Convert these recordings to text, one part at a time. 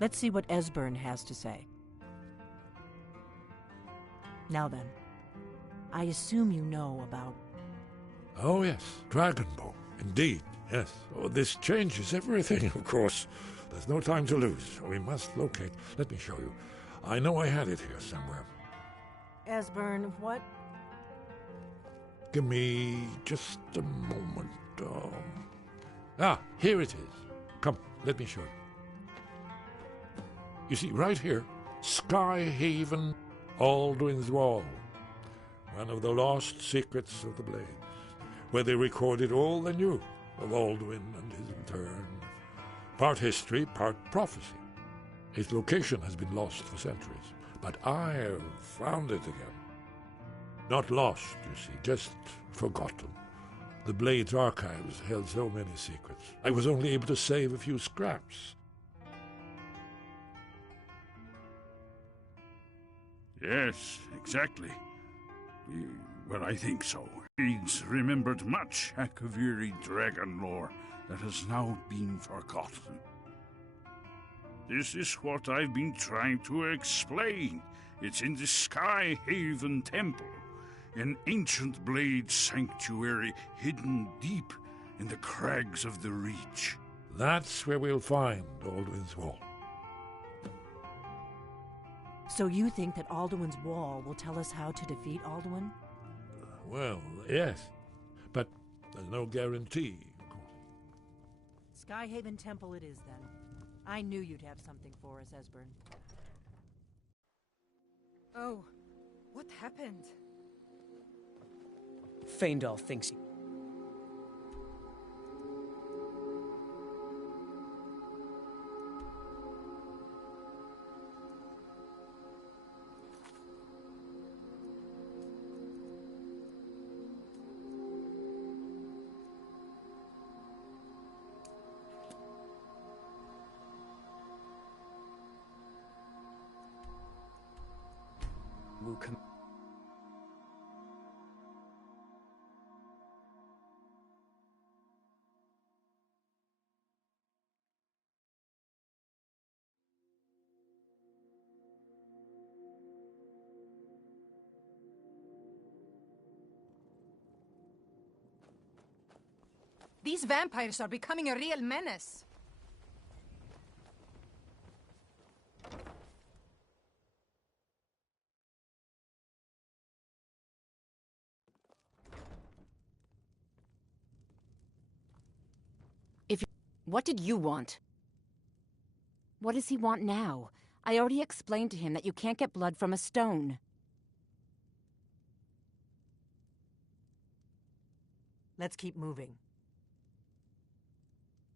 Let's see what Esbern has to say. Now then, I assume you know about... Oh yes, Dragonbow. Indeed, yes. Oh, this changes everything, of course. There's no time to lose. We must locate. Let me show you. I know I had it here somewhere. Esbern, what? Give me just a moment. Here it is. Come, let me show you. You see, right here, Skyhaven, Alduins Wall. One of the lost secrets of the Blades, where they recorded all they knew of Alduin and his return. Part history, part prophecy. Its location has been lost for centuries, but I have found it again. Not lost, you see, just forgotten. The Blades archives held so many secrets. I was only able to save a few scraps. Yes, exactly. Well, I think so. Blades remembered much Akaviri dragon lore that has now been forgotten. This is what I've been trying to explain. It's in the Skyhaven Temple, an ancient blade sanctuary hidden deep in the crags of the Reach. That's where we'll find Alduin's Wall. So you think that Alduin's Wall will tell us how to defeat Alduin? Well, yes, but there's no guarantee, of course. Skyhaven Temple it is, then. I knew you'd have something for us, Esbern. Oh, what happened? Feindal thinks he... will come... These vampires are becoming a real menace. What did you want? What does he want now? I already explained to him that you can't get blood from a stone. Let's keep moving.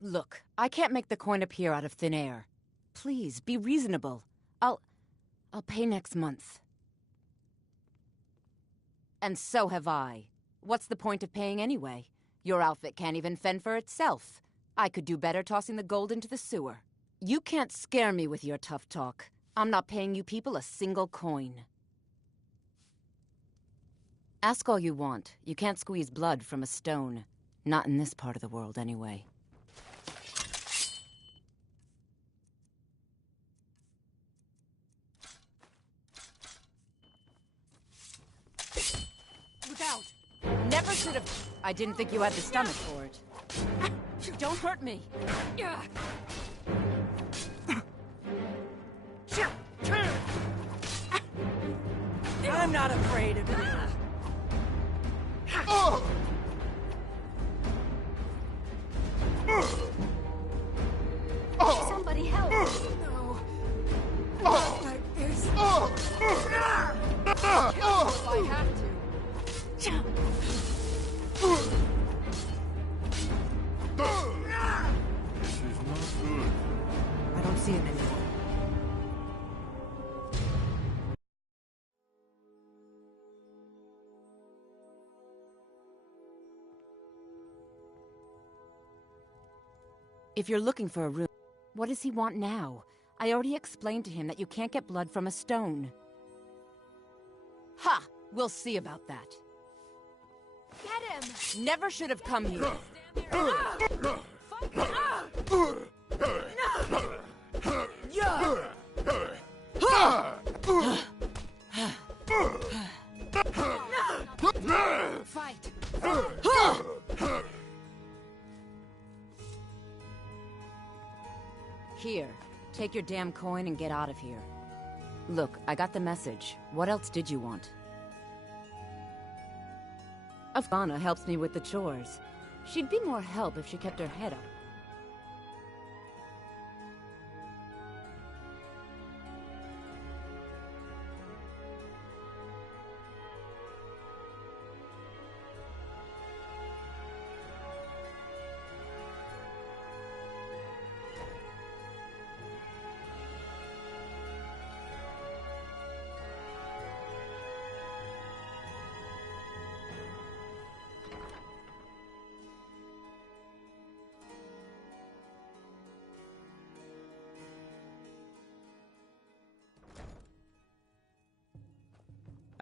Look, I can't make the coin appear out of thin air. Please, be reasonable. I'll pay next month. And so have I. What's the point of paying anyway? Your outfit can't even fend for itself. I could do better tossing the gold into the sewer. You can't scare me with your tough talk. I'm not paying you people a single coin. Ask all you want. You can't squeeze blood from a stone. Not in this part of the world, anyway. Look out! Never should have... I didn't think you had the stomach for it. Don't hurt me! I'm not afraid of you. Somebody help! No. Not like this. Kill you if I have to. This is not good. I don't see him anymore. If you're looking for a room, what does he want now? I already explained to him that you can't get blood from a stone. Ha! We'll see about that. Get him! Never should have come here. Fight! Here, take your damn coin and get out of here. Look, I got the message. What else did you want? Afghana helps me with the chores. She'd be more help if she kept her head up.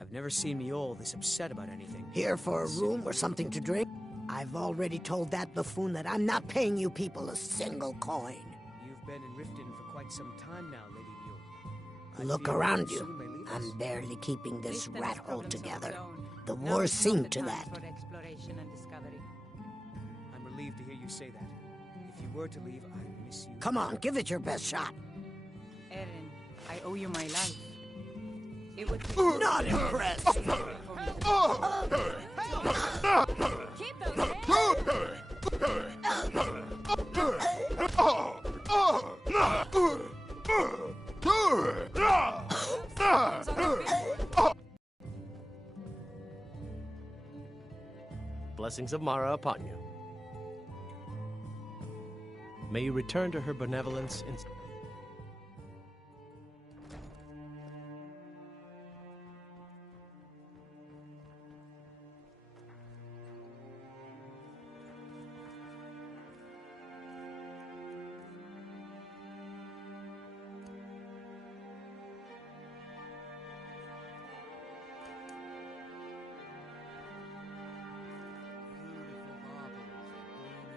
I've never seen me all this upset about anything. Here for a room or something to drink? I've already told that buffoon that I'm not paying you people a single coin. You've been in Riften for quite some time now, Lady Mule. Look around you. I'm barely keeping this rat hole together. The war seemed to that. I'm relieved to hear you say that. If you were to leave, I'd miss you. Come on, give it your best shot. Eren, I owe you my life. It would be Not impressed. keep those Blessings of Mara upon you. May you return to her benevolence in...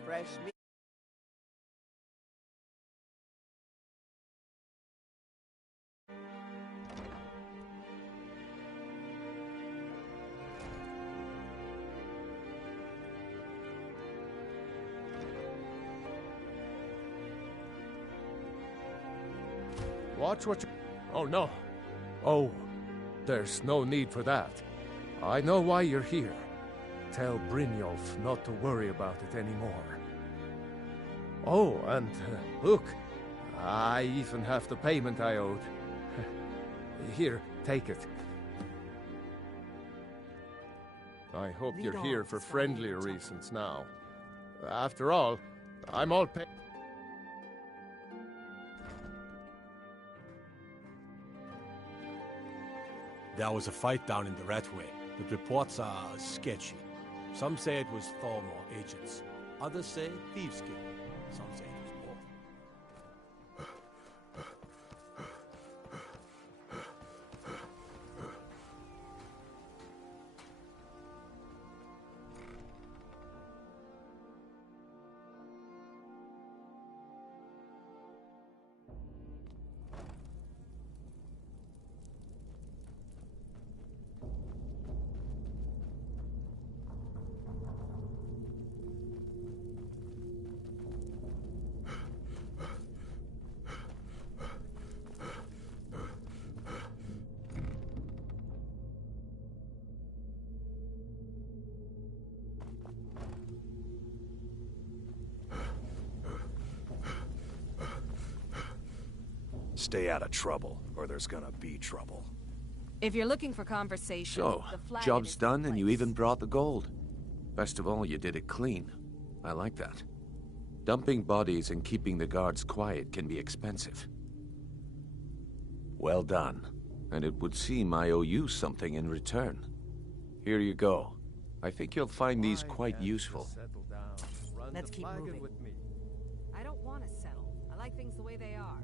Fresh meat. Watch what you... Oh, no. Oh, there's no need for that. I know why you're here. Tell Brynjolf not to worry about it anymore. Oh, and look, I even have the payment I owed. Here, take it. I hope you're here for friendlier reasons now. After all, I'm all paid. There was a fight down in the Ratway. The reports are sketchy. Some say it was Thormor agents. Others say thieves' king. Some say it was more. Stay out of trouble, or there's gonna be trouble. If you're looking for conversation, So, the flag job's is done and you place. even brought the gold. Best of all, you did it clean. I like that. Dumping bodies and keeping the guards quiet can be expensive. Well done. And it would seem I owe you something in return. Here you go. I think you'll find these quite useful. Let's keep moving. I don't want to settle. I like things the way they are.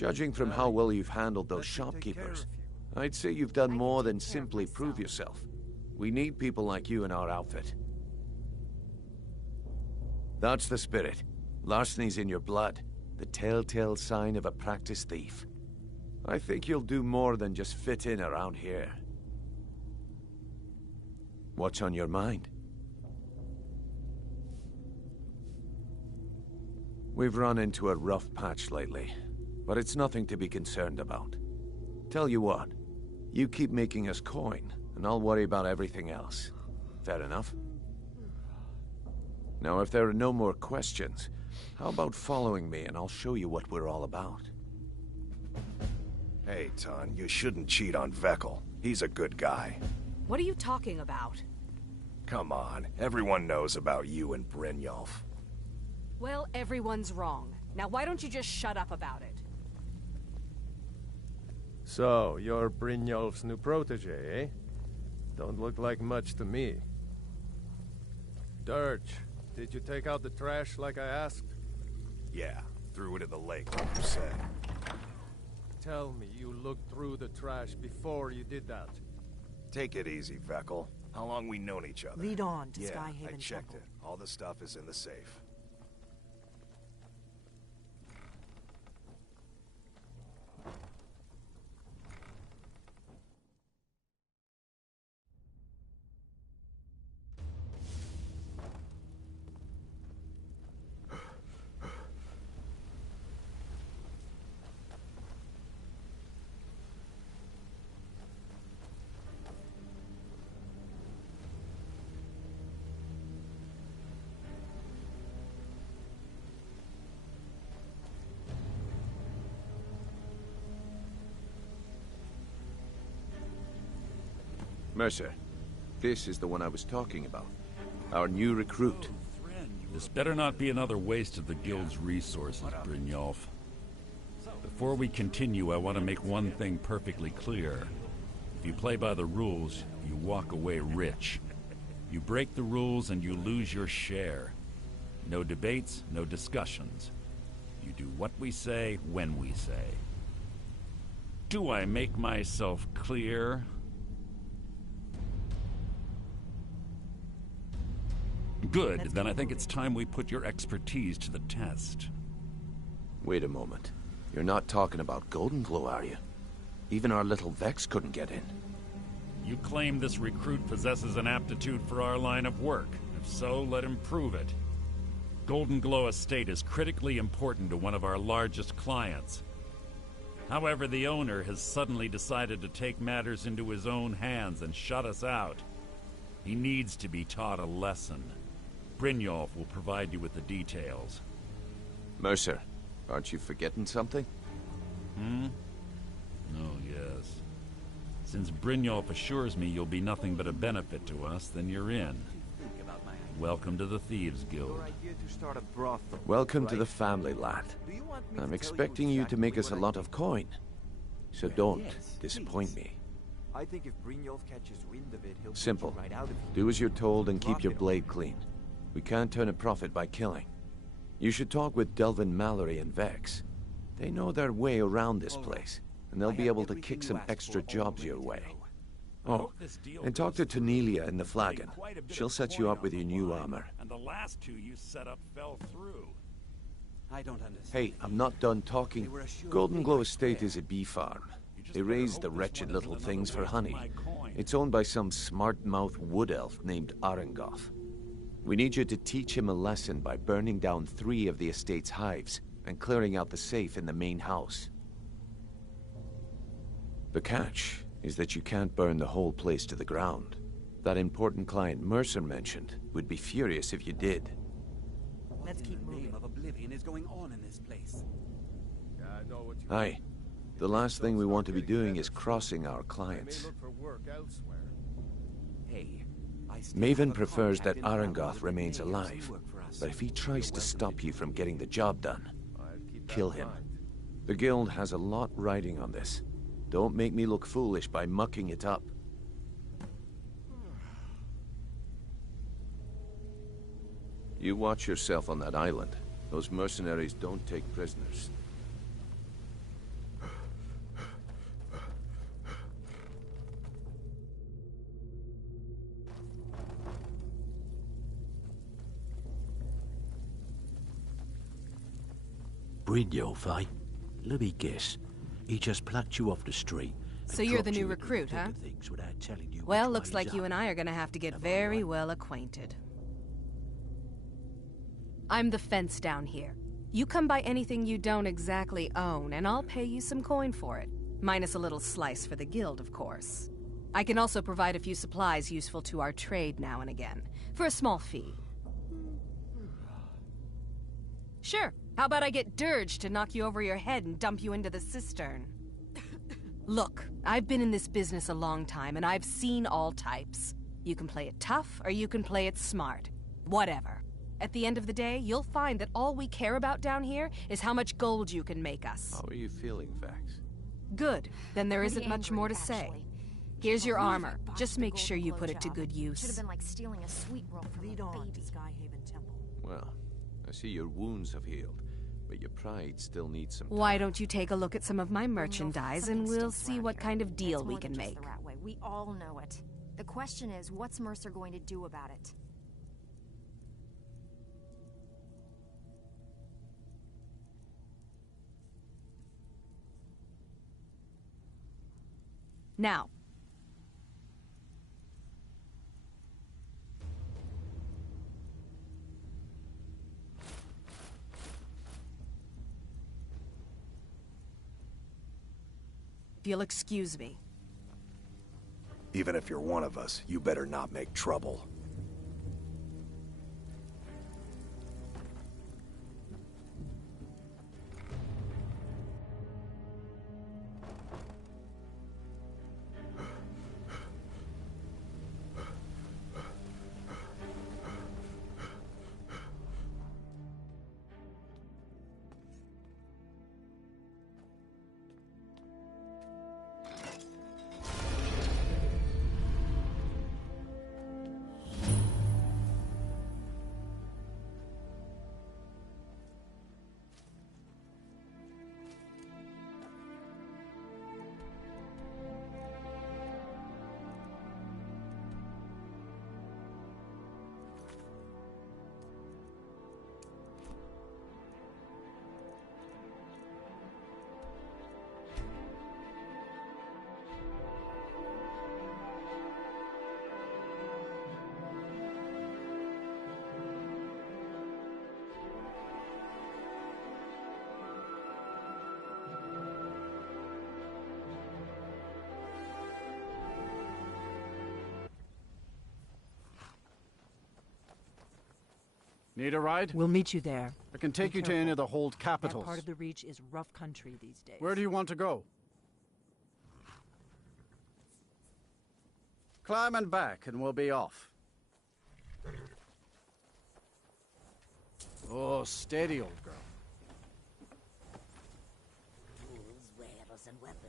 Judging from how well you've handled those shopkeepers, I'd say you've done more than simply prove yourself. We need people like you in our outfit. That's the spirit. Larceny's in your blood. the telltale sign of a practiced thief. I think you'll do more than just fit in around here. What's on your mind? We've run into a rough patch lately, but it's nothing to be concerned about. Tell you what, you keep making us coin, and I'll worry about everything else. Fair enough? Now, if there are no more questions, how about following me and I'll show you what we're all about? Hey, Ton, you shouldn't cheat on Vekel. He's a good guy. What are you talking about? Come on, everyone knows about you and Brynjolf. Well, everyone's wrong. Now why don't you just shut up about it? So, you're Brynjolf's new protege, eh? Don't look like much to me. Dirge, did you take out the trash like I asked? Yeah, threw it in the lake like you said. Tell me you looked through the trash before you did that. Take it easy, Vekel. How long we known each other? Lead on to Yeah, Skyhaven I checked Temple. it. All the stuff is in the safe. Mercer, this is the one I was talking about. Our new recruit. This better not be another waste of the Guild's resources, Brynjolf. Before we continue, I want to make one thing perfectly clear. If you play by the rules, you walk away rich. You break the rules and you lose your share. No debates, no discussions. You do what we say, when we say. Do I make myself clear? Good, then I think it's time we put your expertise to the test. Wait a moment. You're not talking about Golden Glow, are you? Even our little Vex couldn't get in. You claim this recruit possesses an aptitude for our line of work. If so, let him prove it. Golden Glow Estate is critically important to one of our largest clients. However, the owner has suddenly decided to take matters into his own hands and shut us out. He needs to be taught a lesson. Brynjolf will provide you with the details. Mercer, aren't you forgetting something? Oh, yes. Since Brynjolf assures me you'll be nothing but a benefit to us, then you're in. Welcome to the Thieves Guild. Welcome to the family, lad. I'm expecting you to make us a lot of coin. So don't disappoint me. I think if Brynjolf catches wind of it, he'll Simple. right out of it. Do as you're told and keep your blade clean. We can't turn a profit by killing. You should talk with Delvin Mallory and Vex. They know their way around this place, and they'll be able to kick some extra jobs your way. Oh, and talk to Tanelia in the Flagon. She'll set you up with your new armor. And the last two you set up fell through. I don't understand. Hey, I'm not done talking. Golden Glow Estate is a bee farm. They raise the wretched little things for honey. It's owned by some smart-mouthed wood elf named Arengoth. We need you to teach him a lesson by burning down 3 of the estate's hives and clearing out the safe in the main house. The catch is that you can't burn the whole place to the ground. That important client Mercer mentioned would be furious if you did. Let's keep moving. Name of oblivion is going on in this place. Yeah, I know what you Aye. The last thing we want to be doing is crossing our clients. look for work elsewhere. Hey, I still Maven have a prefers that contact in Arengoth remains May alive, who work for us. but if he tries to stop you from getting the job done, I'll keep that kill in him. mind. The Guild has a lot riding on this. Don't make me look foolish by mucking it up. You watch yourself on that island. Those mercenaries don't take prisoners. Brynjolf, eh? Let me guess. He just plucked you off the street. So you're the new recruit, huh? Well, looks like you and I are gonna have to get very well acquainted. I'm the fence down here. You come by anything you don't exactly own, and I'll pay you some coin for it. Minus a little slice for the guild, of course. I can also provide a few supplies useful to our trade now and again, for a small fee. Sure, how about I get Dirge to knock you over your head and dump you into the cistern? Look, I've been in this business a long time, and I've seen all types. You can play it tough, or you can play it smart. Whatever. At the end of the day, you'll find that all we care about down here is how much gold you can make us. How are you feeling, Vex? Good. Then there isn't much more to say. Here's your armor. Just make sure you put it to good use. Should have been like stealing a sweet roll from a baby. Skyhaven Temple. Well, I see your wounds have healed, but your pride still needs some time. Why don't you take a look at some of my merchandise and we'll see what kind of deal we can make. We all know it. The question is, what's Mercer going to do about it? Now, if you'll excuse me. Even if you're one of us, you better not make trouble. Need a ride? We'll meet you there. I can take you to any of the hold capitals. That part of the Reach is rough country these days. Where do you want to go? Climb and back, and we'll be off. Oh, steady, old girl. Tools, wares, and weapons.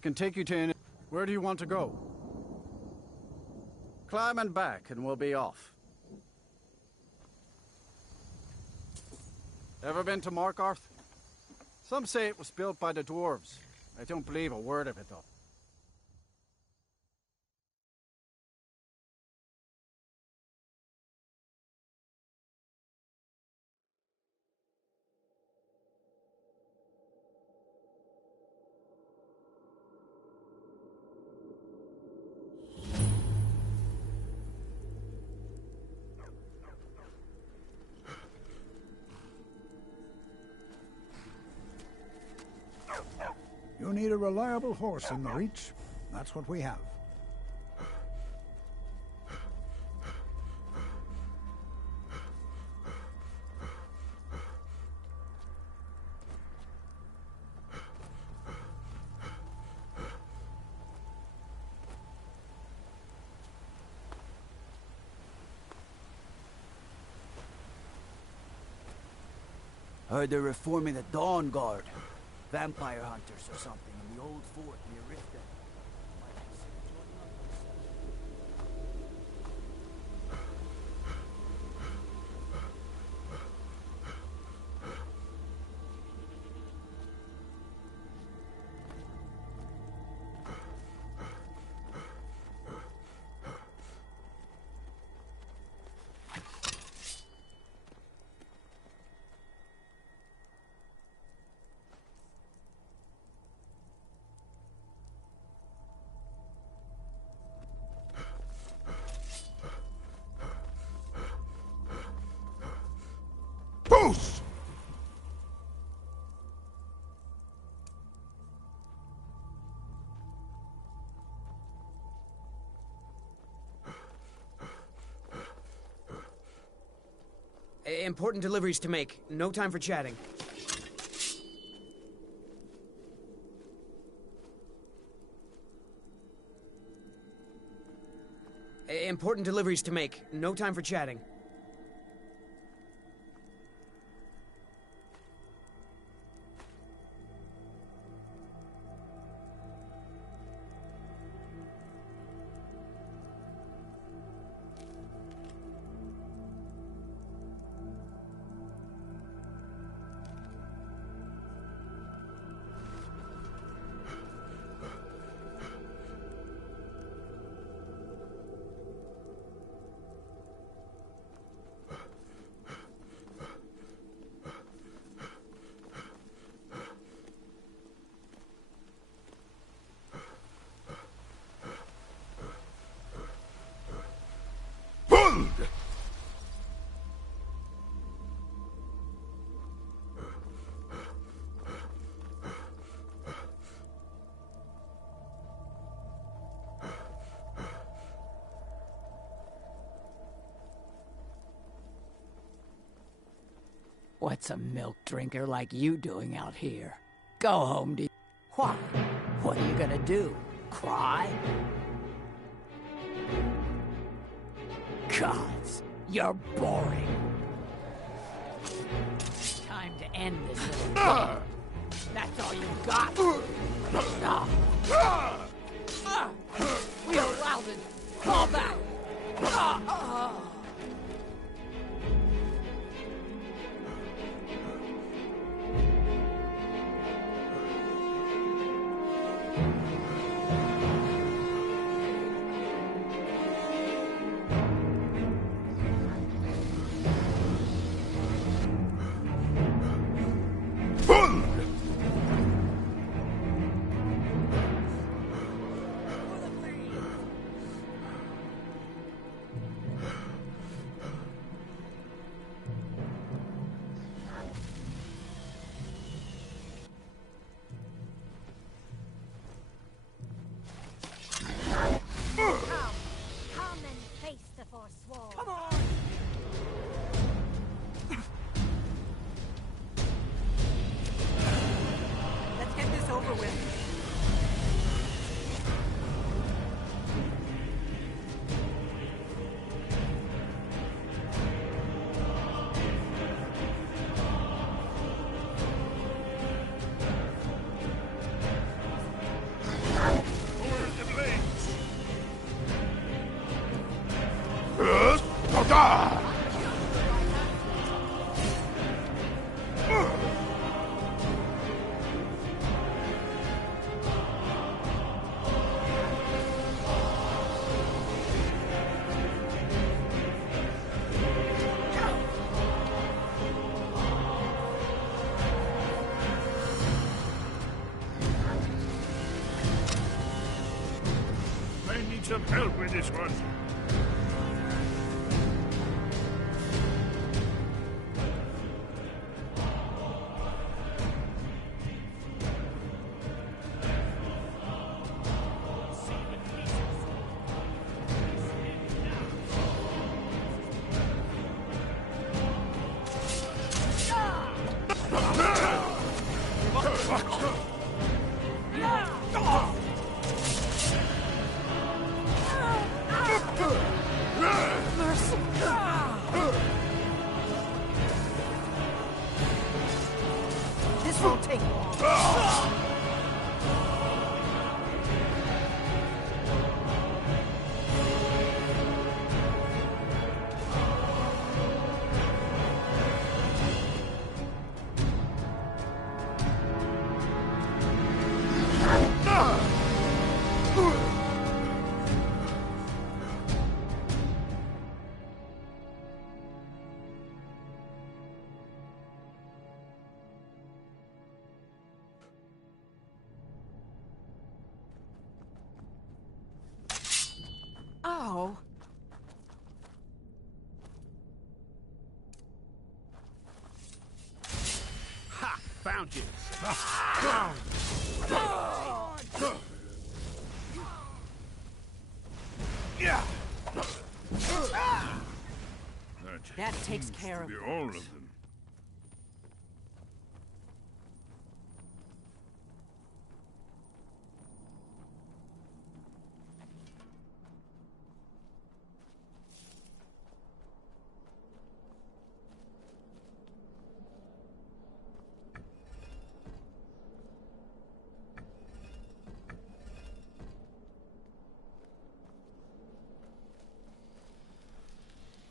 I can take you to any... Where do you want to go? Climb and back, and we'll be off. Ever been to Markarth? Some say it was built by the dwarves. I don't believe a word of it, though. You need a reliable horse in the Reach. That's what we have. Heard they're reforming the Dawn Guard. Vampire hunters or something in the old fort near Riften. Boost! Important deliveries to make. No time for chatting. Important deliveries to make. No time for chatting. What's a milk drinker like you doing out here? Go home, Why? What are you gonna do? Cry? Gods, you're boring. Time to end this little game. That's all you got? We are routed. Fall back. some help with this one. This won't take long. Oh. Ha! Found you. That takes care of all of them.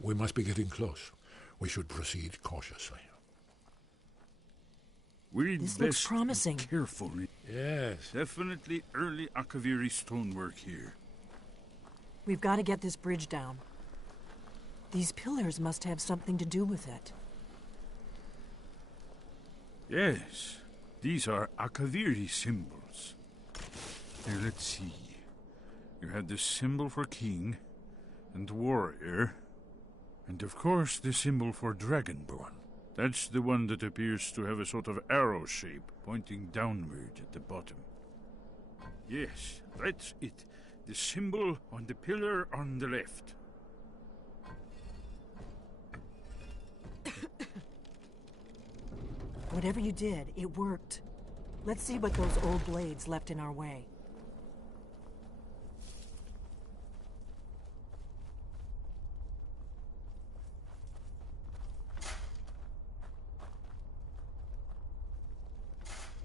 We must be getting close. We should proceed cautiously. This looks promising. Carefully. Yes. Definitely early Akaviri stonework here. We've got to get this bridge down. These pillars must have something to do with it. Yes. These are Akaviri symbols. Here, let's see. You had the symbol for king and warrior. And of course, the symbol for Dragonborn. That's the one that appears to have a sort of arrow shape pointing downward at the bottom. Yes, that's it. The symbol on the pillar on the left. Whatever you did, it worked. Let's see what those old blades left in our way.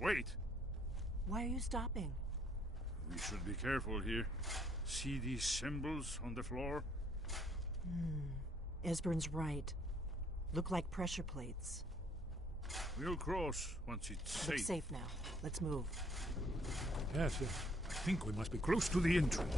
Wait! Why are you stopping? We should be careful here. See these symbols on the floor? Esbern's right. Look like pressure plates. We'll cross once it's Looks safe. safe now. Let's move. Yes, yes. I think we must be close to the entrance.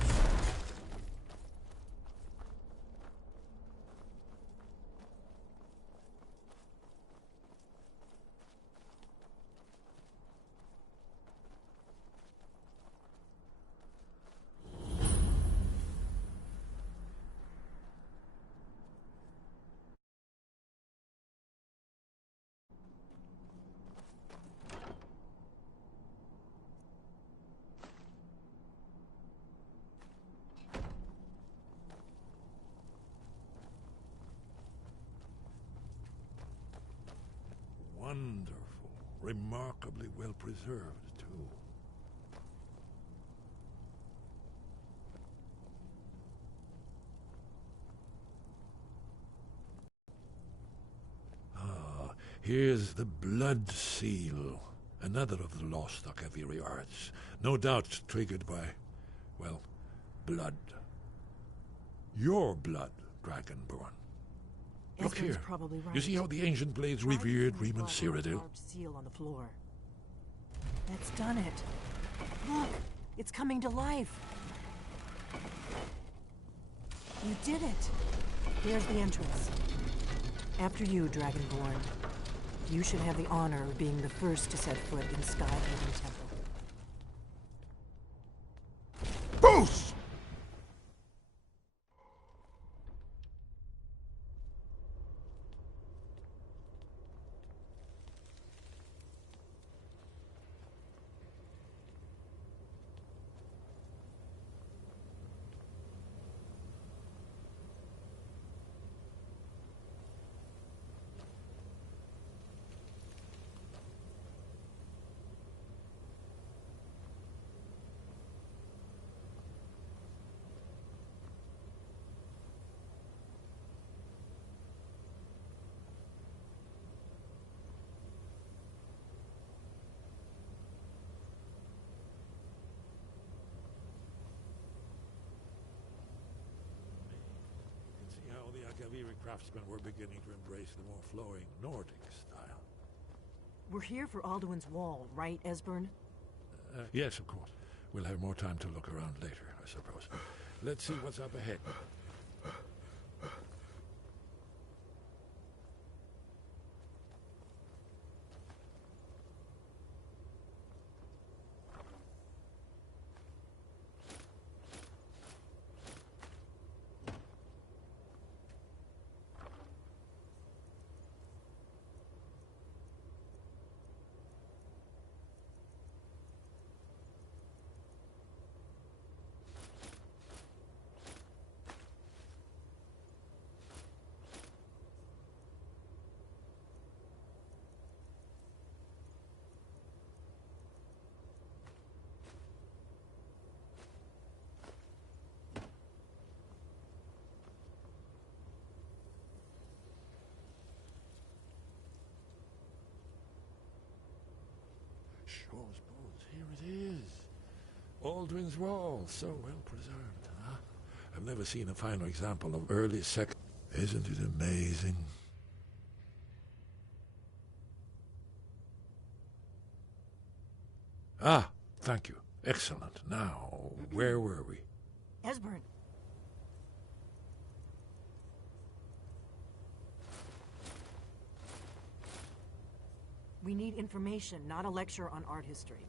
Wonderful. Remarkably well preserved, too. Ah, here's the Blood Seal. Another of the lost Akaviri arts. No doubt triggered by, well, blood. Your blood, Dragonborn. Look Esbern's here. probably right. You see how the ancient blades revered Riemann Cyrodiil? Carved seal on the floor. That's done it. Look, it's coming to life. You did it. There's the entrance. After you, Dragonborn. You should have the honor of being the first to set foot in Skyrim Temple. Boost! craftsmen were beginning to embrace the more flowing Nordic style. We're here for Alduin's Wall, right, Esbern? Yes, of course. We'll have more time to look around later, I suppose. Let's see what's up ahead. Shaw's bones, here it is. Alduin's Wall, so well preserved, huh? I've never seen a finer example of early Isn't it amazing? Ah, thank you. Excellent. Now, where were we? Esbern. We need information, not a lecture on art history.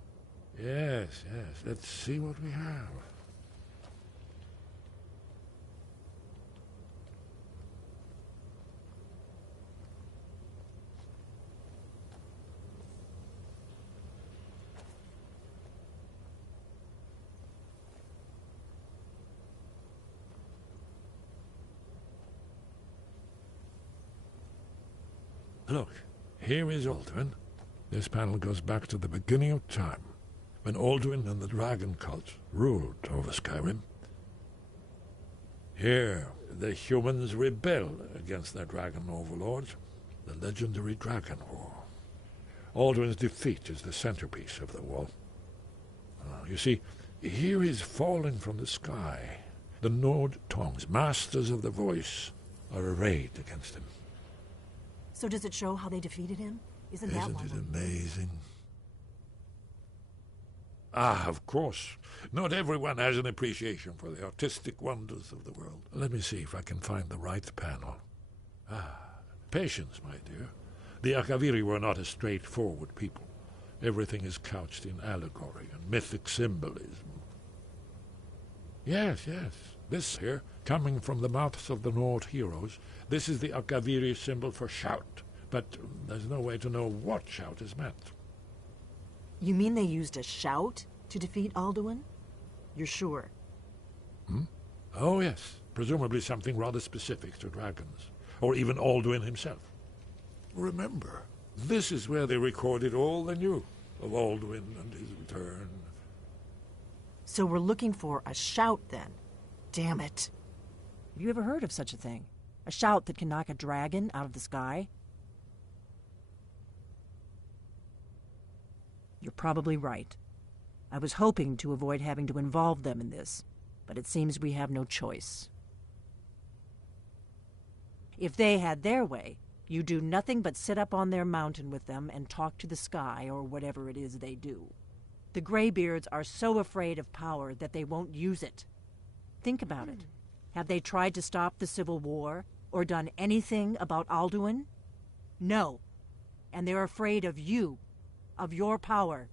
Yes, yes. Let's see what we have. Look, here is Alduin. This panel goes back to the beginning of time, when Alduin and the dragon cult ruled over Skyrim. Here, the humans rebel against their dragon overlords, the legendary Dragon War. Alduin's defeat is the centerpiece of the wall. You see, here he's fallen from the sky. The Nord tongues, masters of the voice, are arrayed against him. So does it show how they defeated him? Isn't it amazing? Ah, of course. Not everyone has an appreciation for the artistic wonders of the world. Let me see if I can find the right panel. Ah, patience, my dear. The Akaviri were not a straightforward people. Everything is couched in allegory and mythic symbolism. Yes, yes. This here, coming from the mouths of the Nord heroes, this is the Akaviri symbol for shout. But there's no way to know what shout is meant. You mean they used a shout to defeat Alduin? You're sure? Oh, yes. Presumably something rather specific to dragons. Or even Alduin himself. Remember, this is where they recorded all they knew of Alduin and his return. So we're looking for a shout, then? Damn it. Have you ever heard of such a thing? A shout that can knock a dragon out of the sky? You're probably right. I was hoping to avoid having to involve them in this, but it seems we have no choice. If they had their way, you do nothing but sit up on their mountain with them and talk to the sky or whatever it is they do. The Greybeards are so afraid of power that they won't use it. Think about it. Have they tried to stop the Civil War or done anything about Alduin? No. And they're afraid of you, of your power.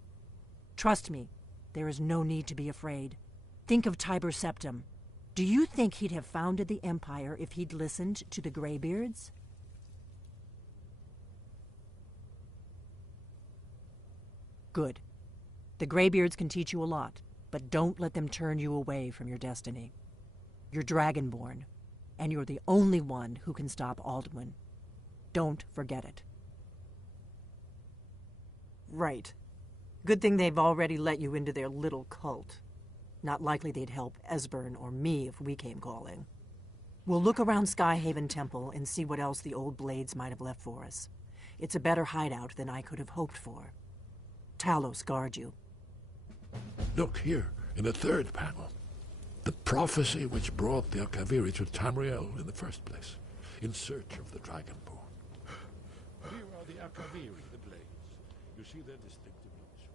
Trust me, there is no need to be afraid. Think of Tiber Septim. Do you think he'd have founded the Empire if he'd listened to the Greybeards? Good. The Greybeards can teach you a lot, but don't let them turn you away from your destiny. You're Dragonborn, and you're the only one who can stop Alduin. Don't forget it. Right. Good thing they've already let you into their little cult. Not likely they'd help Esbern or me if we came calling. We'll look around Skyhaven Temple and see what else the old blades might have left for us. It's a better hideout than I could have hoped for. Talos guard you. Look here, in the third panel. The prophecy which brought the Akaviri to Tamriel in the first place. in search of the Dragonborn. Here are the Akaviri, the blades. You see their distinctive swords.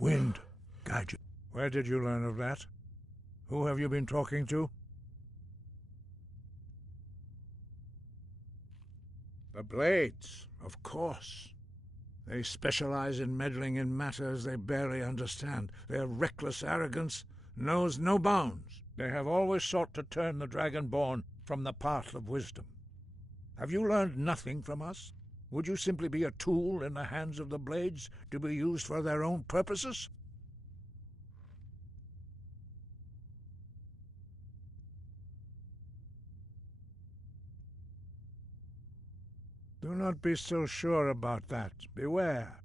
Wind, guide you. Where did you learn of that? Who have you been talking to? The Blades, of course. They specialize in meddling in matters they barely understand. Their reckless arrogance knows no bounds. They have always sought to turn the Dragonborn from the path of wisdom. Have you learned nothing from us? Would you simply be a tool in the hands of the Blades to be used for their own purposes? Do not be so sure about that. Beware.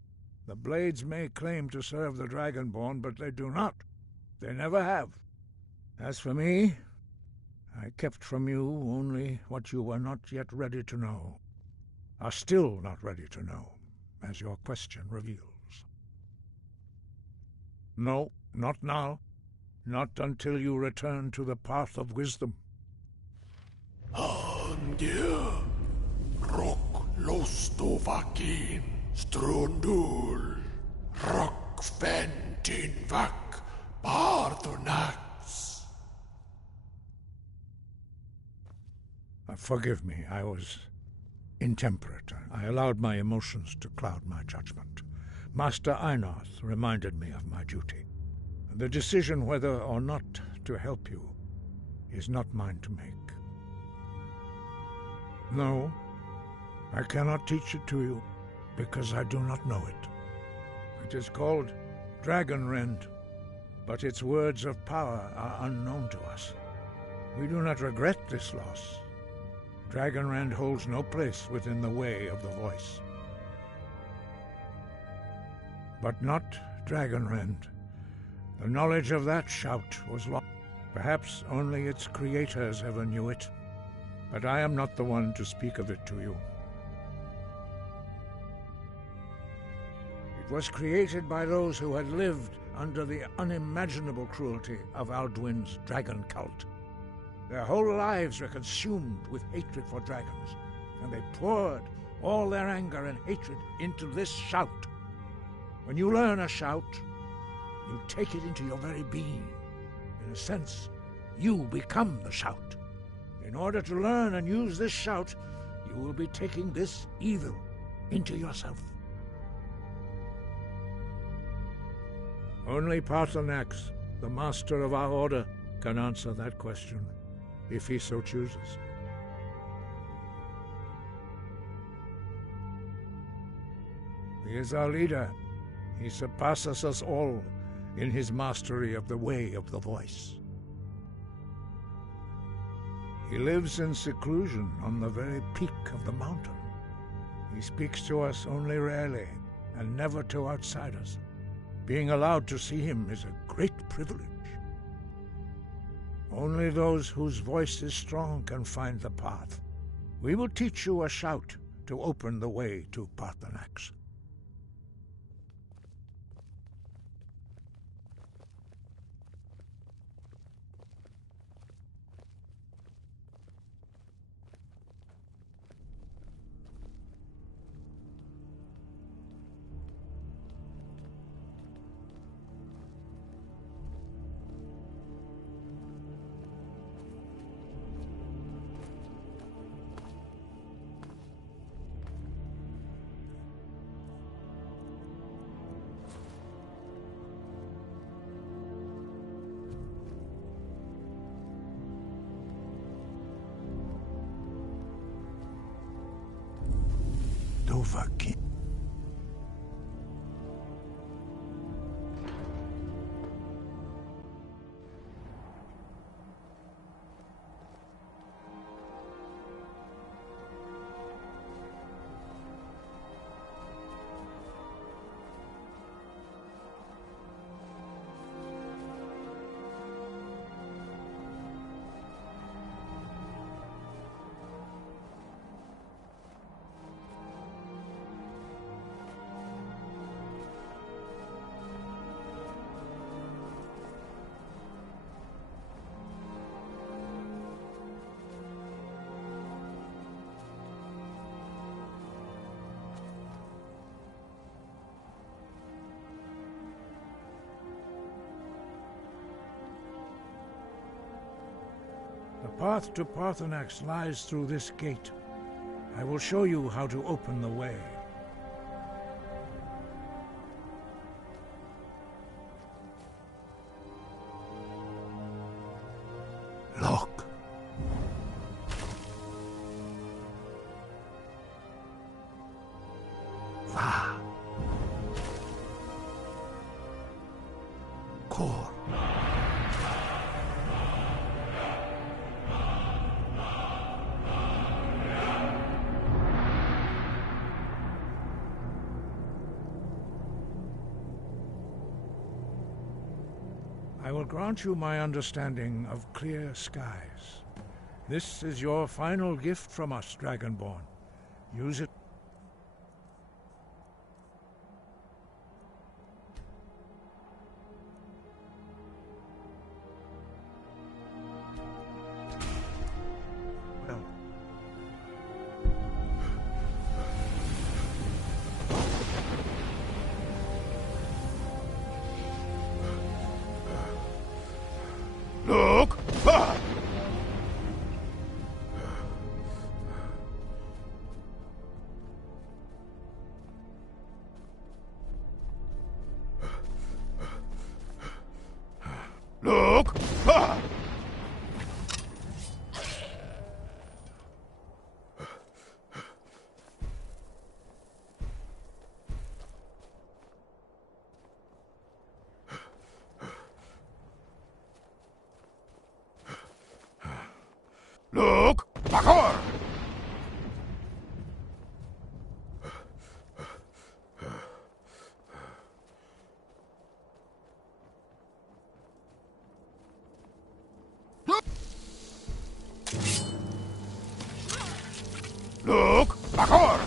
The Blades may claim to serve the Dragonborn, but they do not. They never have. As for me, I kept from you only what you were not yet ready to know. Are still not ready to know, as your question reveals. No, not now. Not until you return to the path of wisdom. Andir, rock lostovakin, strundul, rock ventin vak, bardonax. Forgive me, I was intemperate. I allowed my emotions to cloud my judgment. Master Einarth reminded me of my duty. The decision whether or not to help you is not mine to make. No, I cannot teach it to you, because I do not know it. It is called Dragonrend, but its words of power are unknown to us. We do not regret this loss. Dragonrend holds no place within the way of the voice. But not Dragonrend. The knowledge of that shout was lost. Perhaps only its creators ever knew it. But I am not the one to speak of it to you. It was created by those who had lived under the unimaginable cruelty of Alduin's dragon cult. Their whole lives were consumed with hatred for dragons, and they poured all their anger and hatred into this shout. When you learn a shout, you take it into your very being. In a sense, you become the shout. In order to learn and use this shout, you will be taking this evil into yourself. Only Paarthurnax, the master of our order, can answer that question, if he so chooses. He is our leader. He surpasses us all in his mastery of the way of the voice. He lives in seclusion on the very peak of the mountain. He speaks to us only rarely, and never to outsiders. Being allowed to see him is a great privilege. Only those whose voice is strong can find the path. We will teach you a shout to open the way to Parthenax. Dovahkiin. The path to Parthenax lies through this gate. I will show you how to open the way. Look. Va. Kor. I will grant you my understanding of clear skies. This is your final gift from us, Dragonborn. Use it. Well. Look! Ah! Look! Ah! Look! Bakor! Look! Bakor!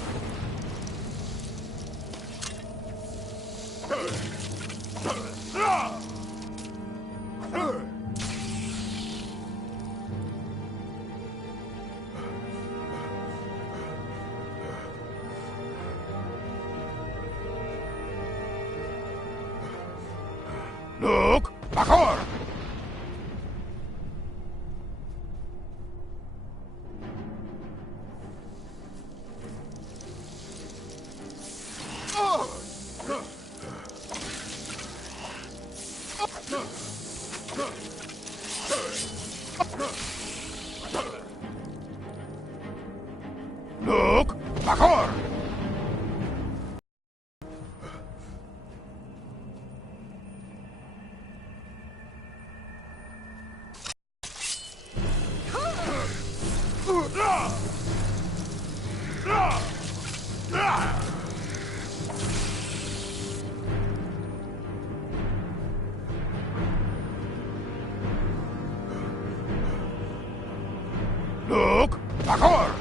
Look! Bakor! Look! Bakor! Look! Parkour!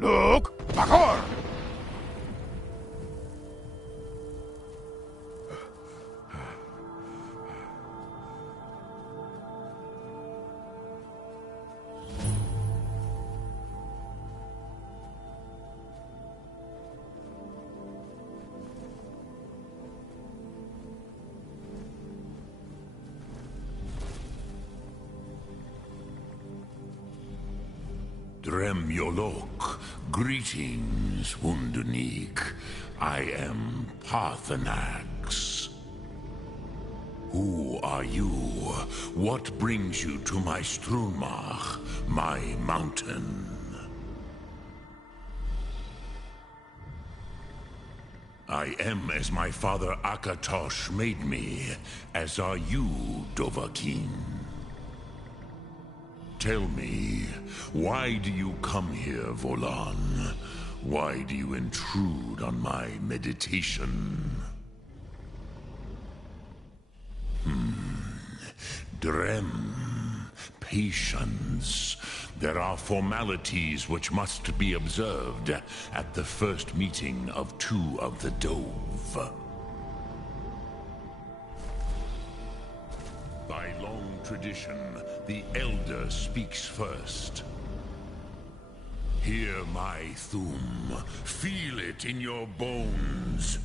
Look! Parkour! Dremyolok, greetings, Wundernik. I am Parthenax. Who are you? What brings you to my Strunmach, my mountain? I am as my father Akatosh made me, as are you, Dovahkiin. Tell me, why do you come here, Volan? Why do you intrude on my meditation? Drem, patience. There are formalities which must be observed at the first meeting of two of the Dove. By long tradition, the Elder speaks first. Hear my Thum. Feel it in your bones.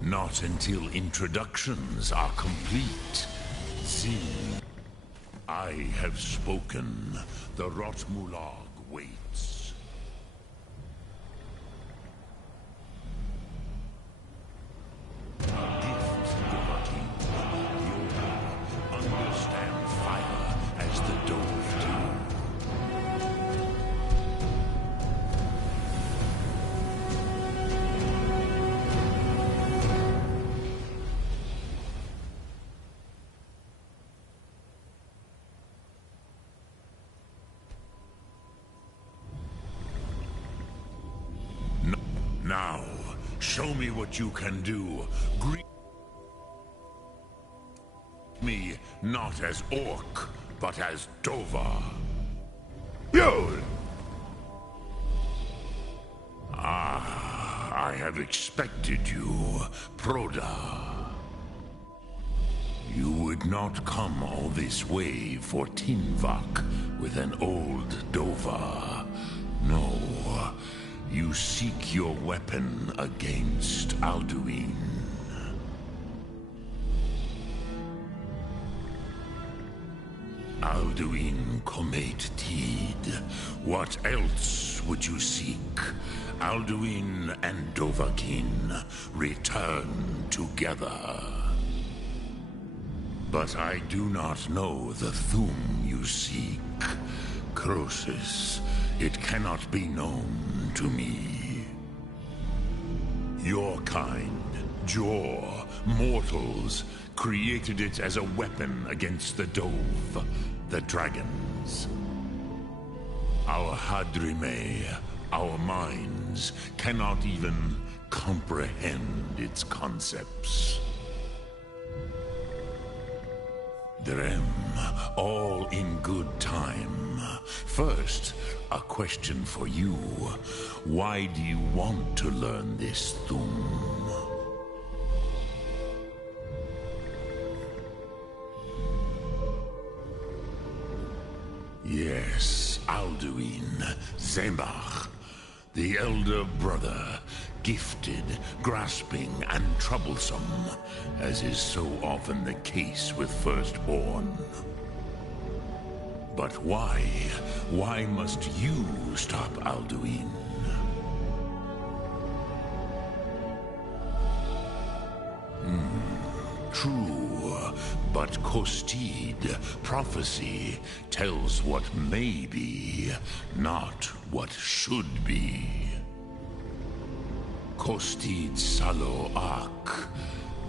Not until introductions are complete. See, I have spoken. The Rotmulag waits. A gift, Dovahkiin. You understand fire as the Dove do. Now, show me what you can do. Greet me not as Orc, but as Dova. You! Ah, I have expected you, Proda. You would not come all this way for Tinvak with an old Dova. No. You seek your weapon against Alduin. Alduin Comet Tid. What else would you seek? Alduin and Dovahkiin return together. But I do not know the Thum you seek. Croesus, it cannot be known to me. Your kind, Jor, mortals, created it as a weapon against the Dove, the dragons. Our Hadrime, our minds, cannot even comprehend its concepts. Drem, all in good time. First, a question for you. Why do you want to learn this Thum? Yes, Alduin, Zemach, the elder brother, gifted, grasping, and troublesome, as is so often the case with firstborn. But why? Why must you stop Alduin? True, but Kostid, prophecy, tells what may be, not what should be. Kostid Salo Ak.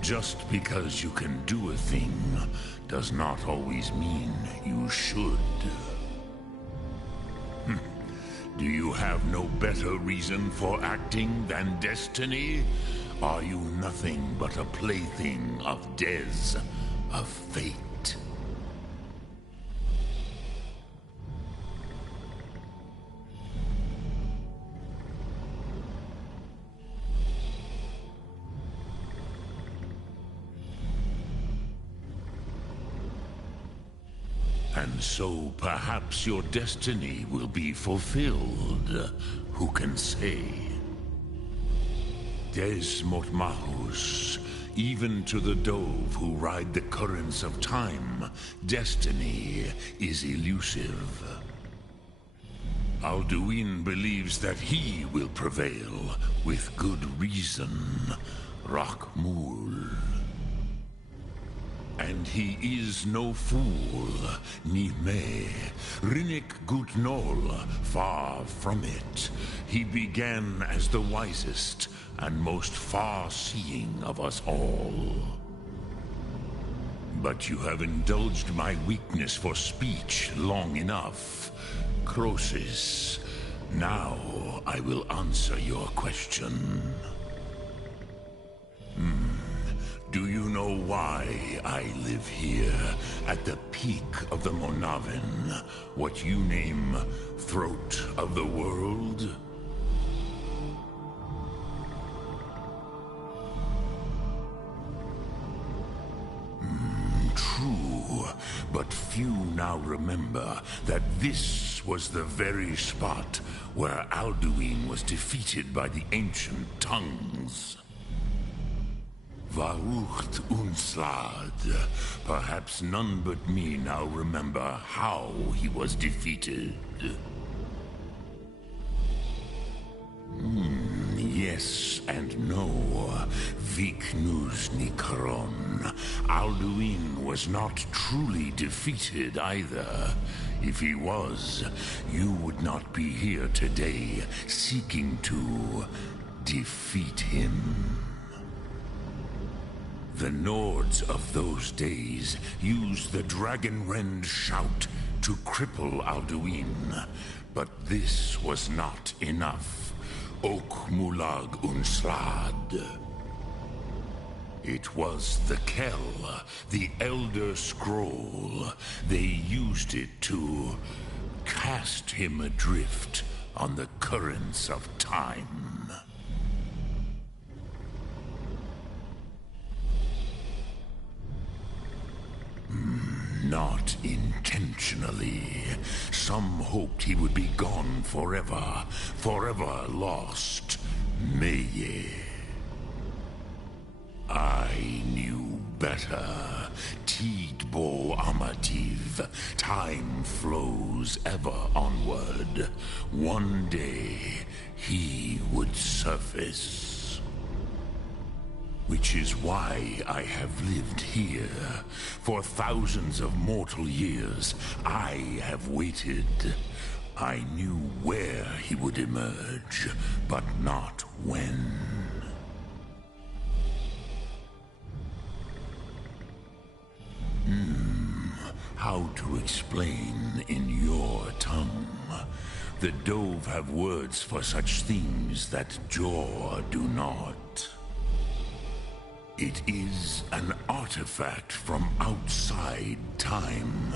Just because you can do a thing does not always mean you should. Do you have no better reason for acting than destiny? Are you nothing but a plaything of Des, of fate? And so perhaps your destiny will be fulfilled. Who can say? Des Motmahus, even to the dove who ride the currents of time, destiny is elusive. Alduin believes that he will prevail, with good reason. Rakmul. And he is no fool, Nime. Rinnik Gutnol, far from it. He began as the wisest and most far-seeing of us all. But you have indulged my weakness for speech long enough. Croesus, now I will answer your question. Do you know why I live here, at the peak of the Monavin, what you name Throat of the World? True, but few now remember that this was the very spot where Alduin was defeated by the ancient tongues. Varucht Unslad. Perhaps none but me now remember how he was defeated. Yes and no. Viknus Nikaron. Alduin was not truly defeated either. If he was, you would not be here today seeking to defeat him. The Nords of those days used the Dragonrend shout to cripple Alduin, but this was not enough. Ok Mulag Unslad. It was the Kell, the Elder Scroll. They used it to cast him adrift on the currents of time. Not intentionally. Some hoped he would be gone forever, forever lost. Meye. I knew better. Tidbo Amativ. Time flows ever onward. One day, he would surface. Which is why I have lived here. For thousands of mortal years, I have waited. I knew where he would emerge, but not when. How to explain in your tongue? The Dove have words for such things that Jor do not. It is an artifact from outside time.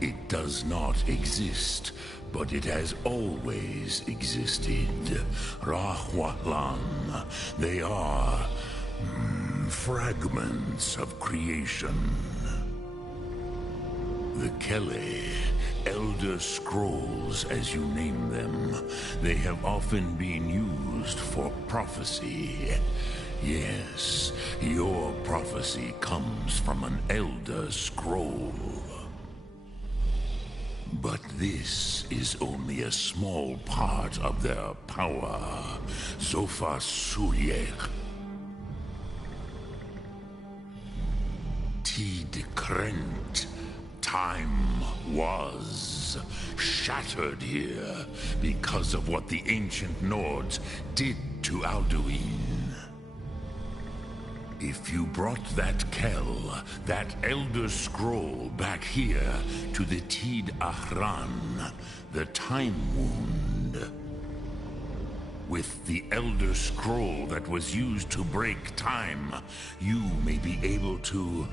It does not exist, but it has always existed. Rahwalan. They are fragments of creation. The Kele, Elder Scrolls as you name them, they have often been used for prophecy. Yes, your prophecy comes from an Elder Scroll. But this is only a small part of their power. Zofa Suryek. Tid Krent. Time was shattered here because of what the ancient Nords did to Alduin. If you brought that Kell, that Elder Scroll, back here to the Tid Ahran, the Time Wound, with the Elder Scroll that was used to break time, you may be able to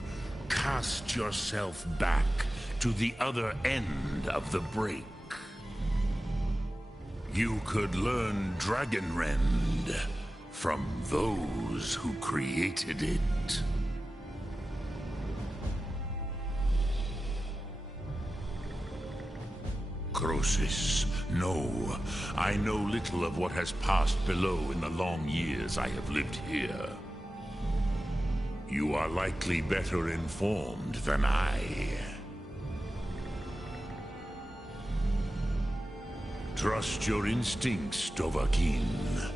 cast yourself back to the other end of the break. You could learn Dragonrend from those who created it. Croesus, no. I know little of what has passed below in the long years I have lived here. You are likely better informed than I. Trust your instincts, Dovahkiin.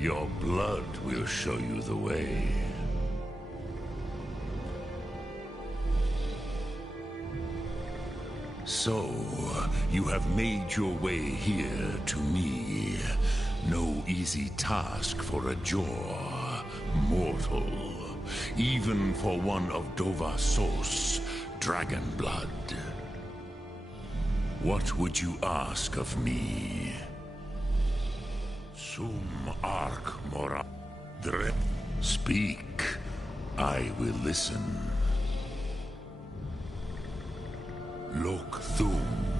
Your blood will show you the way. So, you have made your way here to me. No easy task for a Jor, mortal. Even for one of Dova Sos, dragon blood. What would you ask of me? Sum arc mora dre. Speak. I will listen. Lok Thum.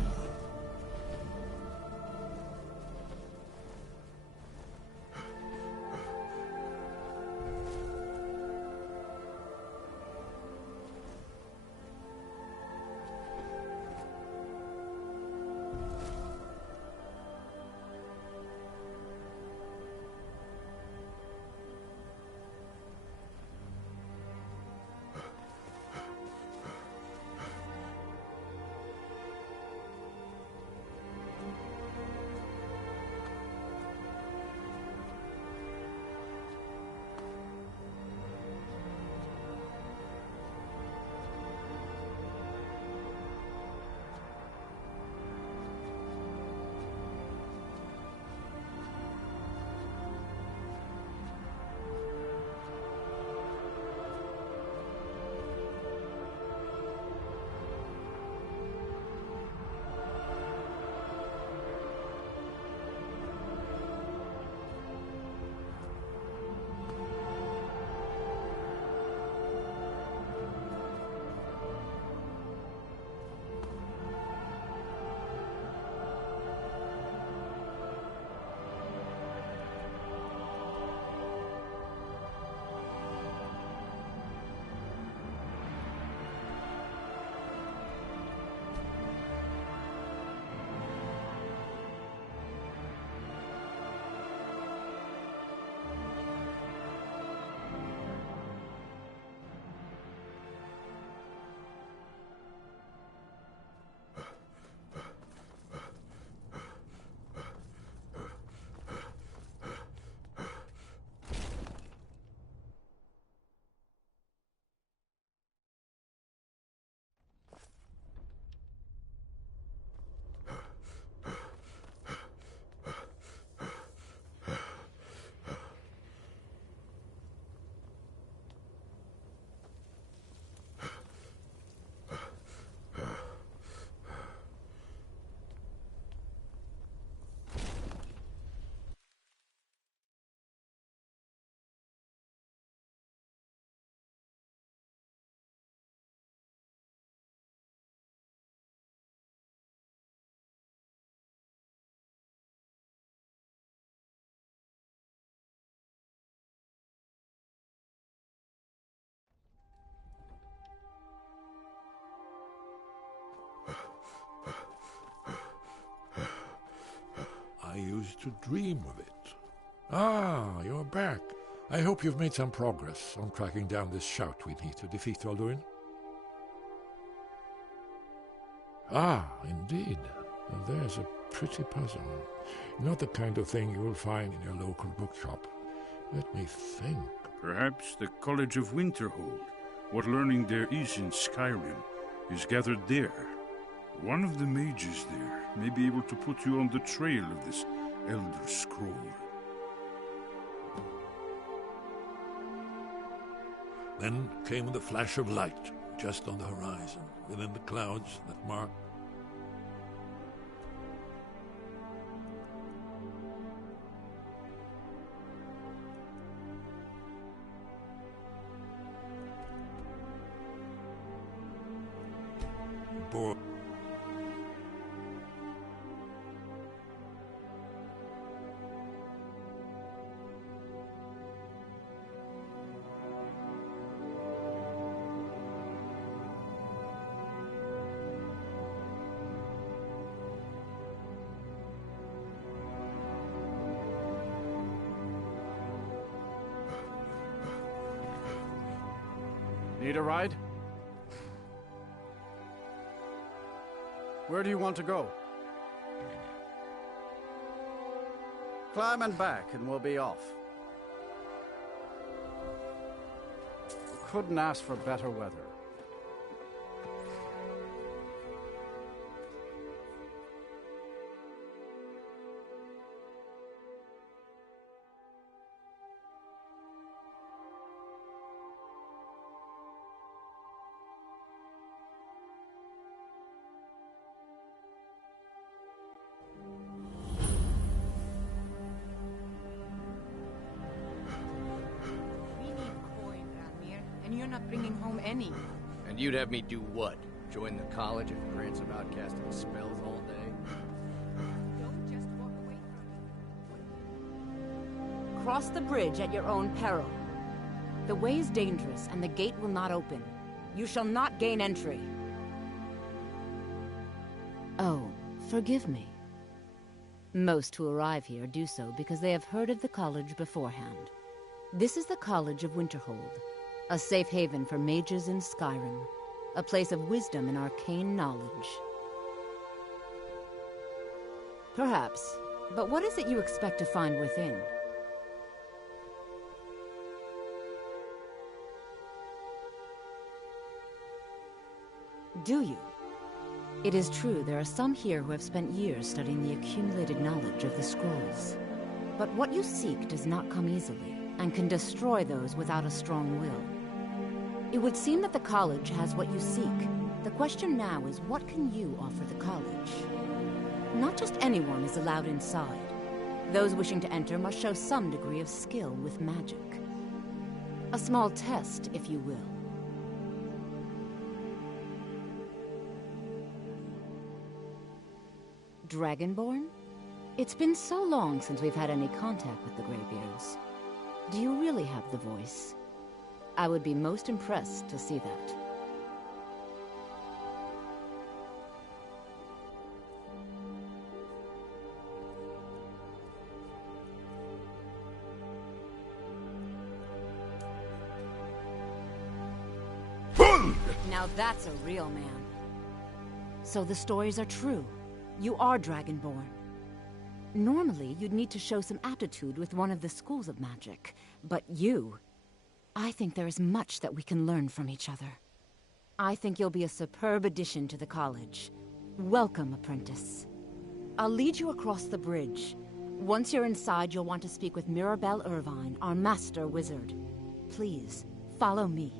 I used to dream of it. Ah, you're back. I hope you've made some progress on tracking down this shout we need to defeat Alduin. Ah, indeed. Well, there's a pretty puzzle. Not the kind of thing you will find in your local bookshop. Let me think. Perhaps the College of Winterhold. What learning there is in Skyrim is gathered there. One of the mages there may be able to put you on the trail of this Elder Scroll. Then came the flash of light, just on the horizon, within the clouds that mark. Bore. Need a ride? Where do you want to go? Climb and back and we'll be off. Couldn't ask for better weather. You're not bringing home any. And you'd have me do what? Join the college and grant some outcasting spells all day? Don't just walk away from me. Cross the bridge at your own peril. The way is dangerous, and the gate will not open. You shall not gain entry. Oh, forgive me. Most who arrive here do so because they have heard of the college beforehand. This is the College of Winterhold. A safe haven for mages in Skyrim. A place of wisdom and arcane knowledge. Perhaps, but what is it you expect to find within? Do you? It is true there are some here who have spent years studying the accumulated knowledge of the scrolls. But what you seek does not come easily, and can destroy those without a strong will. It would seem that the college has what you seek. The question now is, what can you offer the college? Not just anyone is allowed inside. Those wishing to enter must show some degree of skill with magic. A small test, if you will. Dragonborn? It's been so long since we've had any contact with the Greybeards. Do you really have the voice? I would be most impressed to see that. Now that's a real man. So the stories are true. You are Dragonborn. Normally, you'd need to show some aptitude with one of the schools of magic. But you... I think there is much that we can learn from each other. I think you'll be a superb addition to the college. Welcome, apprentice. I'll lead you across the bridge. Once you're inside, you'll want to speak with Mirabelle Irvine, our master wizard. Please, follow me.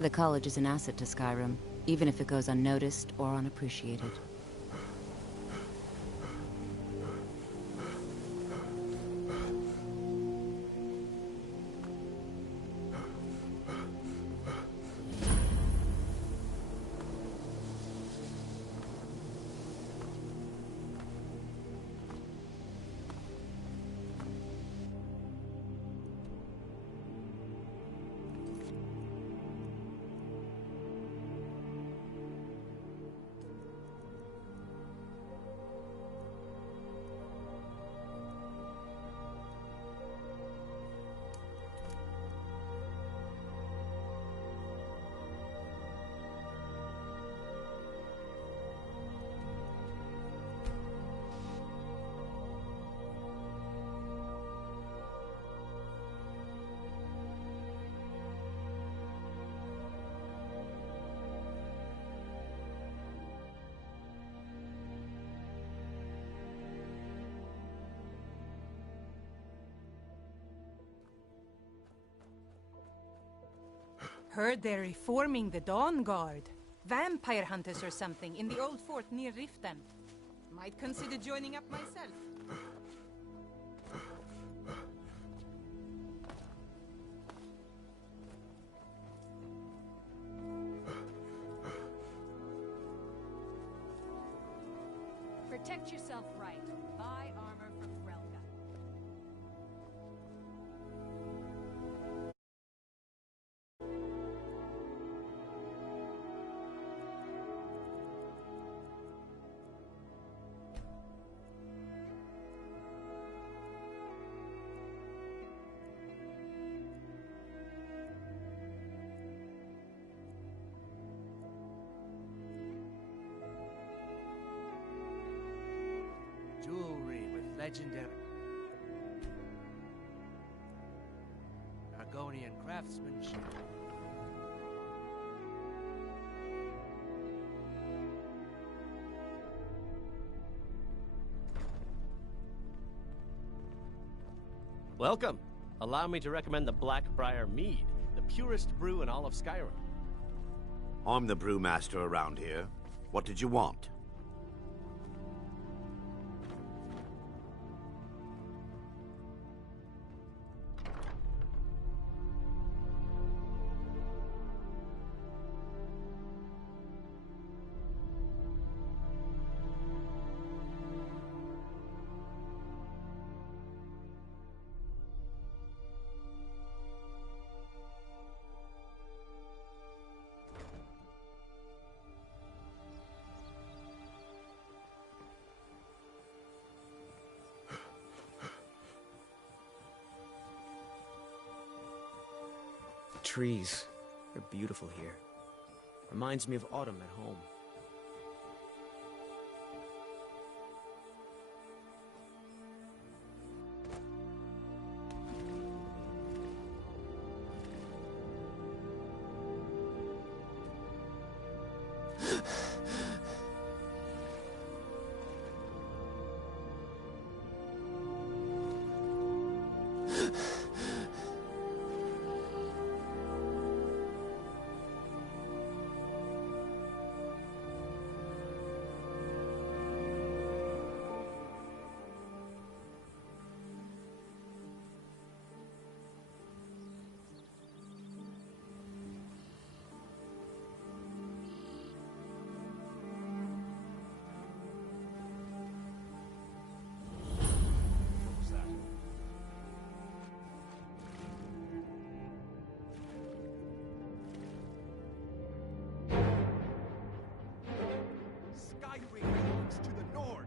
The college is an asset to Skyrim, even if it goes unnoticed or unappreciated. Heard they're reforming the Dawn Guard. Vampire hunters or something in the old fort near Riften. Might consider joining up myself. Protect yourself right. Buy armor from Relga. Jewelry with legendary Argonian craftsmanship. Welcome. Allow me to recommend the Blackbriar Mead, the purest brew in all of Skyrim. I'm the brewmaster around here. What did you want? Trees. They're beautiful here. Reminds me of autumn at home. Skyrim belongs to the Nords.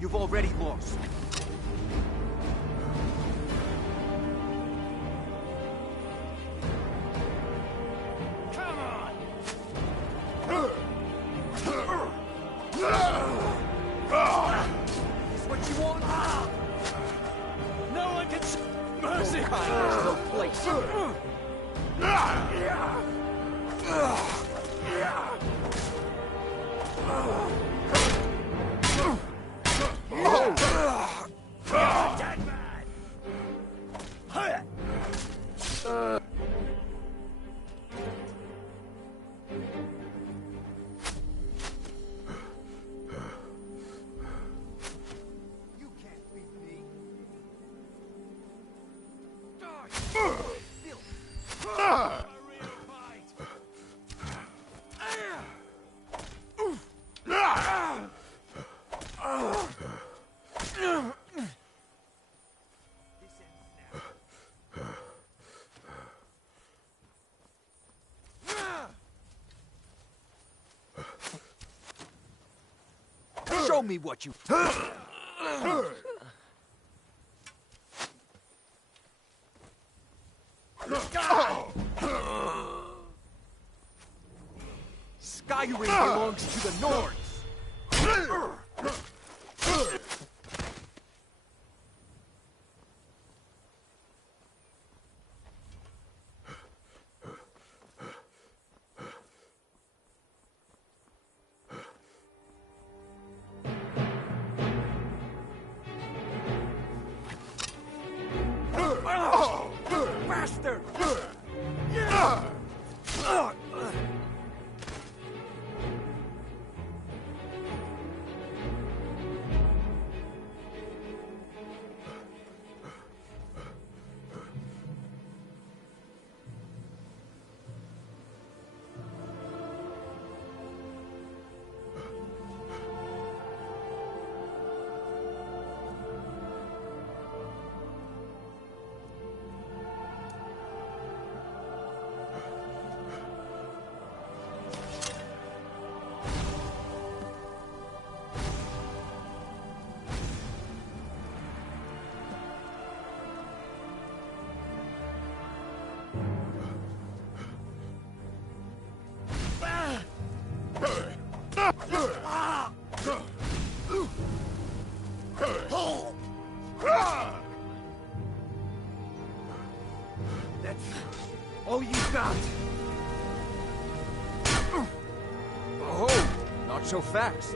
You've already lost. Come on! Is what you want? No one can mercy! There's no place. Show me what you... Skyrim belongs to the Nords! Bastard! That's all you got. Oh, not so fast.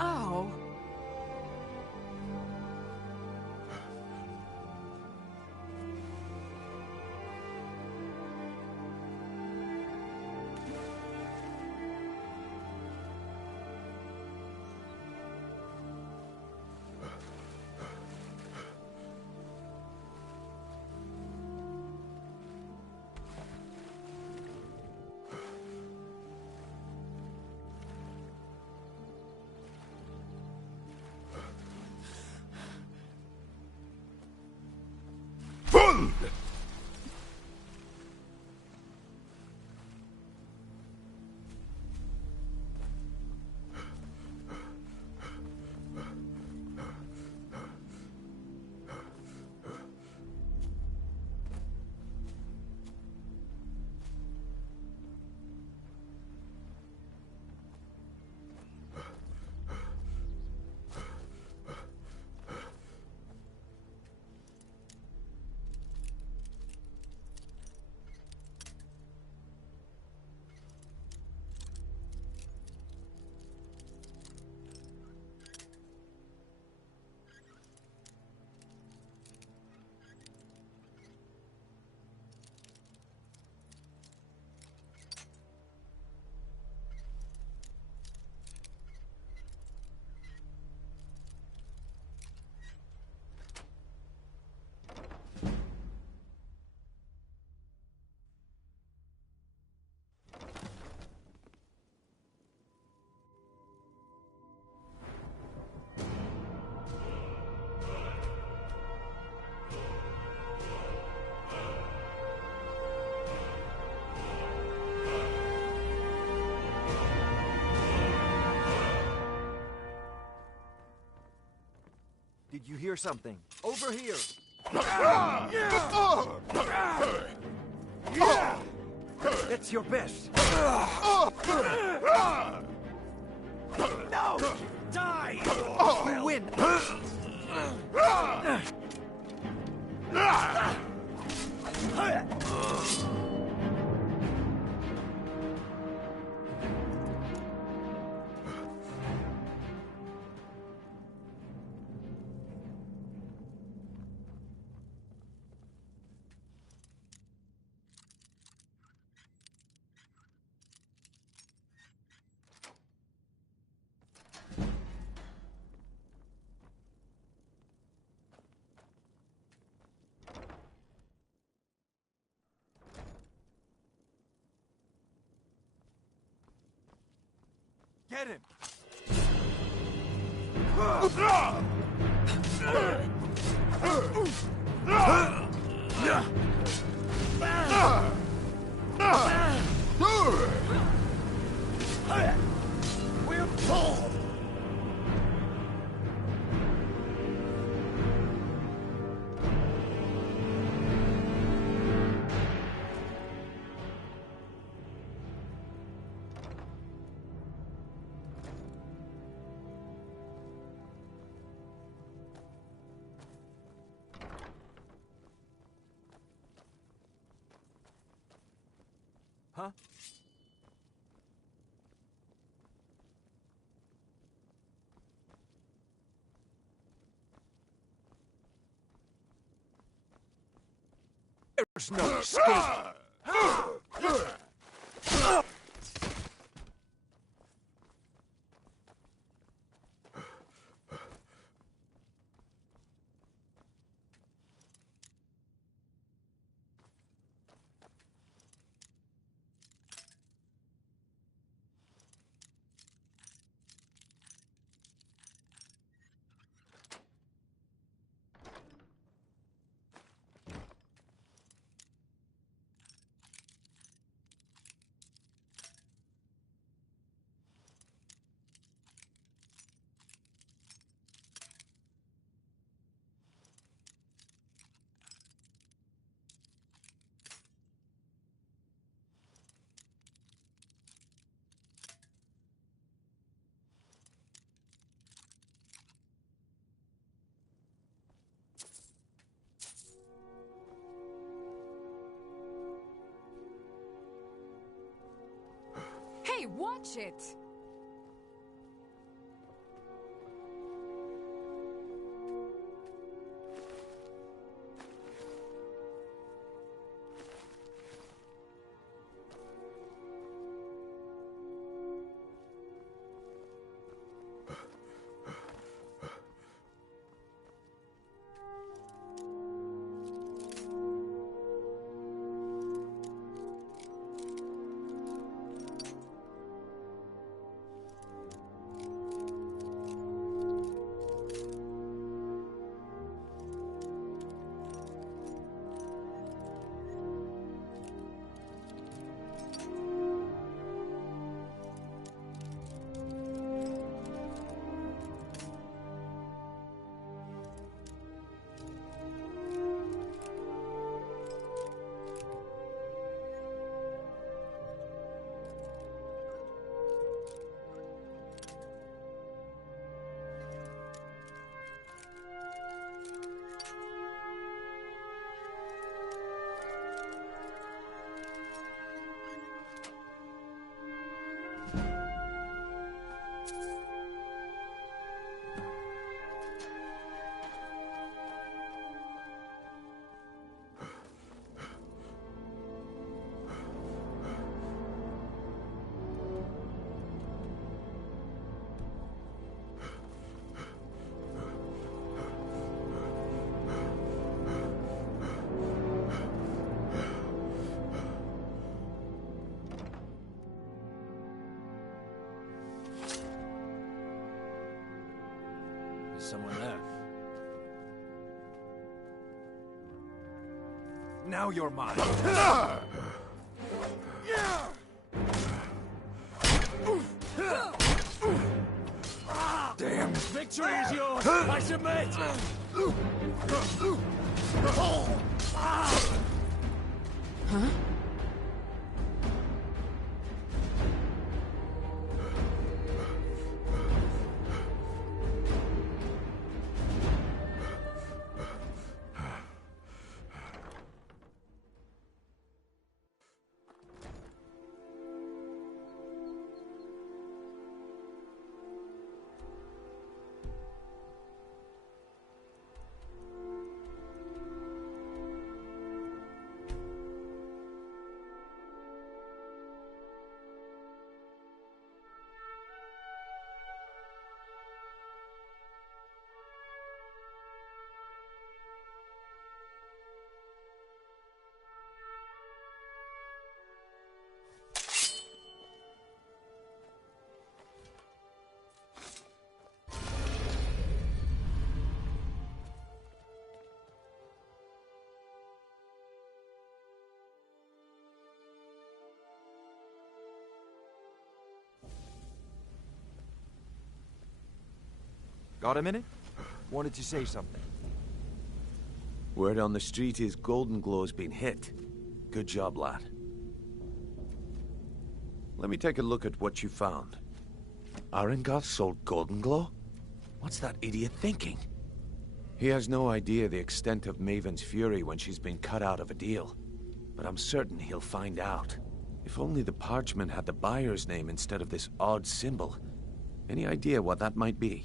Ow! you hear something? Over here! That's your best! No! Die! You win! Get him! We're full! Huh? There's no escape! Hey, watch it! Someone left. Now you're mine. Damn. Victory is yours! I submit! Huh? Got a minute? Wanted to say something. Word on the street is Golden Glow's been hit. Good job, lad. Let me take a look at what you found. Arengoth sold Golden Glow? What's that idiot thinking? He has no idea the extent of Maven's fury when she's been cut out of a deal. But I'm certain he'll find out. If only the parchment had the buyer's name instead of this odd symbol. Any idea what that might be?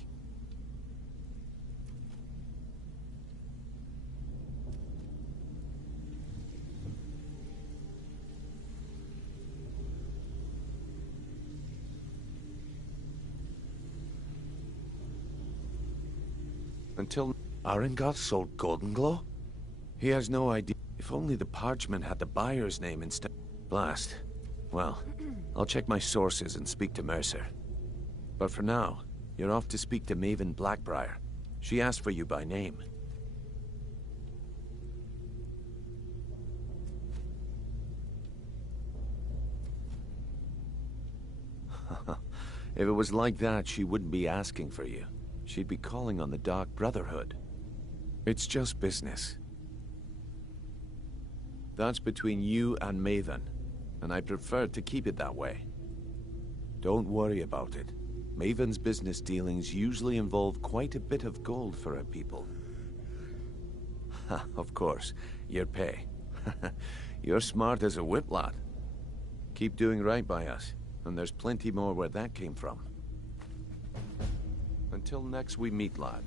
Until Arengoth sold Golden Glow? He has no idea. If only the parchment had the buyer's name instead. Blast. Well, I'll check my sources and speak to Mercer. But for now, you're off to speak to Maven Blackbriar. She asked for you by name. If it was like that, she wouldn't be asking for you. She'd be calling on the Dark Brotherhood. It's just business. That's between you and Maven, and I prefer to keep it that way. Don't worry about it. Maven's business dealings usually involve quite a bit of gold for her people. Of course, your pay. You're smart as a whip, lad. Keep doing right by us, and there's plenty more where that came from. Until next we meet, lad.